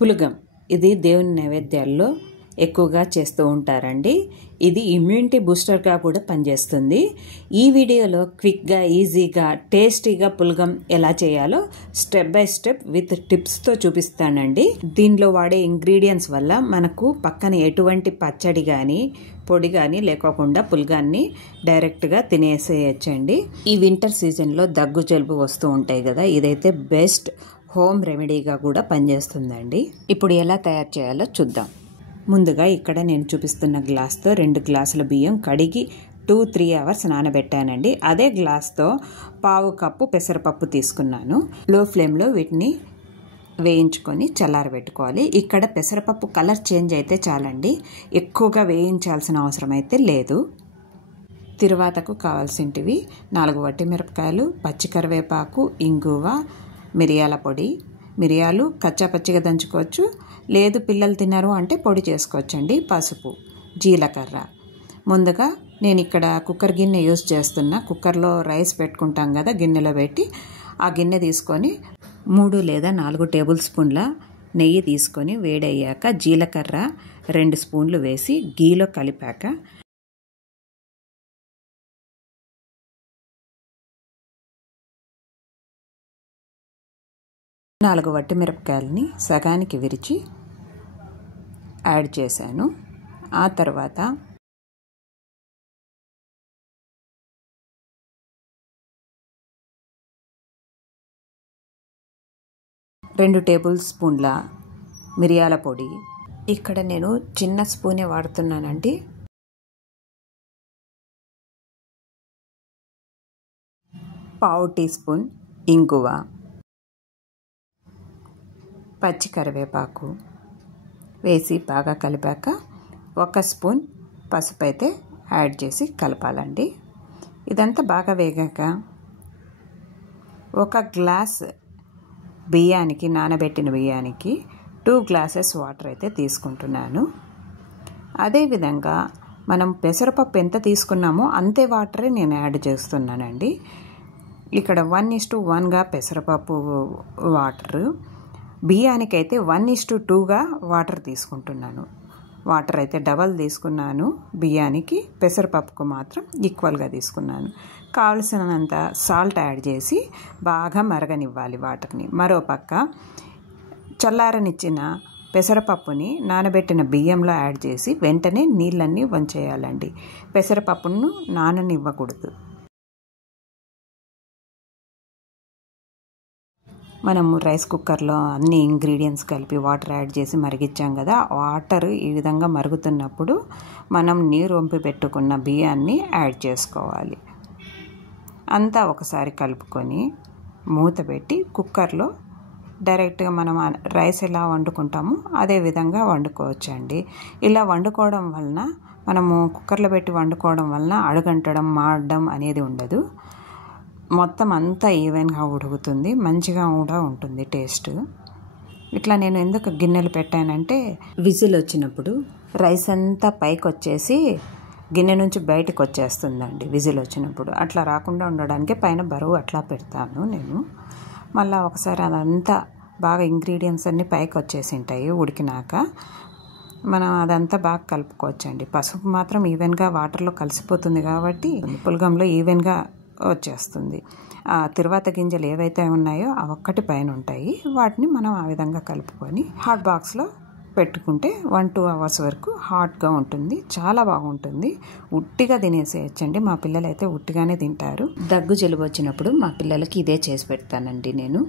పులగం ఇది దేవుని నైవేద్యాల్లో ఎక్కువగా చేస్తూ ఉంటారండి. ఇది ఇమ్యూనిటీ బూస్టర్గా కూడా పనిచేస్తుంది. ఈ వీడియోలో క్విక్గా, ఈజీగా, టేస్టీగా పులగం ఎలా చేయాలో స్టెప్ బై స్టెప్ విత్ టిప్స్తో చూపిస్తానండి. దీనిలో వాడే ఇంగ్రీడియంట్స్ వల్ల మనకు పక్కన ఎటువంటి పచ్చడి కానీ పొడి కానీ లేకోకుండా పులగాన్ని డైరెక్ట్గా తినేసేయచ్చండి. ఈ వింటర్ సీజన్లో దగ్గు జలుబు వస్తూ ఉంటాయి కదా, ఇదైతే బెస్ట్ హోమ్ రెమెడీగా కూడా పనిచేస్తుందండి. ఇప్పుడు ఎలా తయారు చేయాలో చూద్దాం. ముందుగా ఇక్కడ నేను చూపిస్తున్న గ్లాస్తో 2 గ్లాసుల బియ్యం కడిగి 2-3 అవర్స్ నానబెట్టానండి. అదే గ్లాస్తో 1/2 కప్పు పెసరపప్పు తీసుకున్నాను. లో ఫ్లేమ్లో వీటిని వేయించుకొని చల్లారబెట్టుకోవాలి. ఇక్కడ పెసరపప్పు కలర్ చేంజ్ అయితే చాలండి, ఎక్కువగా వేయించాల్సిన అవసరం అయితే లేదు. తిరువాతకు కావాల్సినవి 4 వట్టిమిరపకాయలు, పచ్చికరివేపాకు, ఇంగువ, మిరియాల పొడి. మిరియాలు కచ్చా పచ్చిగా దంచుకోవచ్చు, లేదు పిల్లలు తిన్నారు అంటే పొడి చేసుకోవచ్చండి. పసుపు, జీలకర్ర. ముందుగా నేను ఇక్కడ కుక్కర్ గిన్నె యూజ్ చేస్తున్నా. కుక్కర్లో రైస్ పెట్టుకుంటాం కదా, గిన్నెలో పెట్టి ఆ గిన్నె తీసుకొని 3 లేదా 4 టేబుల్ స్పూన్ల నెయ్యి తీసుకొని వేడయ్యాక జీలకర్ర 2 స్పూన్లు వేసి గీలో కలిపాక 4 వట్టిమిరపకాయలని సగానికి విరిచి యాడ్ చేశాను. ఆ తర్వాత 2 టేబుల్ స్పూన్ల మిరియాల పొడి. ఇక్కడ నేను చిన్న స్పూనే వాడుతున్నానండి. 1/2 టీ స్పూన్ ఇంగువ, పచ్చికరివేపాకు వేసి బాగా కలిపాక 1 స్పూన్ పసుపు అయితే యాడ్ చేసి కలపాలండి. ఇదంతా బాగా వేగాక 1 గ్లాస్ బియ్యానికి, నానబెట్టిన బియ్యానికి 2 గ్లాసెస్ వాటర్ అయితే తీసుకుంటున్నాను. అదేవిధంగా మనం పెసరపప్పు ఎంత తీసుకున్నామో అంతే వాటరే నేను యాడ్ చేస్తున్నానండి. ఇక్కడ 1:1గా పెసరపప్పు వాటర్, బియ్యానికైతే 1:2గా వాటర్ తీసుకుంటున్నాను. వాటర్ అయితే డబల్ తీసుకున్నాను బియ్యానికి, పెసరపప్పుకు మాత్రం ఈక్వల్గా తీసుకున్నాను. కావలసినంత సాల్ట్ యాడ్ చేసి బాగా మరగనివ్వాలి వాటర్ని. మరోపక్క చల్లారనిచ్చిన పెసరపప్పుని నానబెట్టిన బియ్యంలో యాడ్ చేసి వెంటనే నీళ్ళన్నీ వంచేయాలండి. పెసరపప్పును నాననివ్వకూడదు. మనము రైస్ కుక్కర్లో అన్ని ఇంగ్రీడియంట్స్ కలిపి వాటర్ యాడ్ చేసి మరిగించాం కదా, వాటర్ ఈ విధంగా మరుగుతున్నప్పుడు మనం నీరు వంపి పెట్టుకున్న బియ్యాన్ని యాడ్ చేసుకోవాలి. అంతా ఒకసారి కలుపుకొని మూత పెట్టి కుక్కర్లో డైరెక్ట్గా మనం రైస్ ఎలా వండుకుంటామో అదే విధంగా వండుకోవచ్చండి. ఇలా వండుకోవడం వలన, మనము కుక్కర్లో పెట్టి వండుకోవడం వలన అడుగంటడం, మాడడం అనేది ఉండదు. మొత్తం అంతా ఈవెన్గా ఉడుకుతుంది, మంచిగా కూడా ఉంటుంది టేస్ట్. ఇట్లా నేను ఎందుకు గిన్నెలు పెట్టానంటే, విజిల్ వచ్చినప్పుడు రైస్ అంతా పైకి వచ్చేసి గిన్నె నుంచి బయటకు వచ్చేస్తుందండి విజిల్ వచ్చినప్పుడు. అట్లా రాకుండా ఉండడానికి పైన బరువు అట్లా పెడతాను నేను. మళ్ళీ ఒకసారి అదంతా బాగా ఇంగ్రీడియంట్స్ అన్నీ పైకి వచ్చేసి ఉంటాయి ఉడికినాక. మనం అదంతా బాగా కలుపుకోవచ్చండి. పసుపు మాత్రం ఈవెన్గా వాటర్లో కలిసిపోతుంది కాబట్టి పులగంలో ఈవెన్గా వచ్చేస్తుంది. ఆ తిరువాత గింజలు ఏవైతే ఉన్నాయో ఆ ఒక్కటి పైన ఉంటాయి, వాటిని మనం ఆ విధంగా కలుపుకొని హాట్ బాక్స్లో పెట్టుకుంటే 1-2 అవర్స్ వరకు హాట్గా ఉంటుంది. చాలా బాగుంటుంది. ఉట్టిగా తినేసేయచ్చండి. మా పిల్లలు అయితే ఉట్టిగానే తింటారు. దగ్గు జలుబు వచ్చినప్పుడు మా పిల్లలకి ఇదే చేసి పెడతానండి నేను.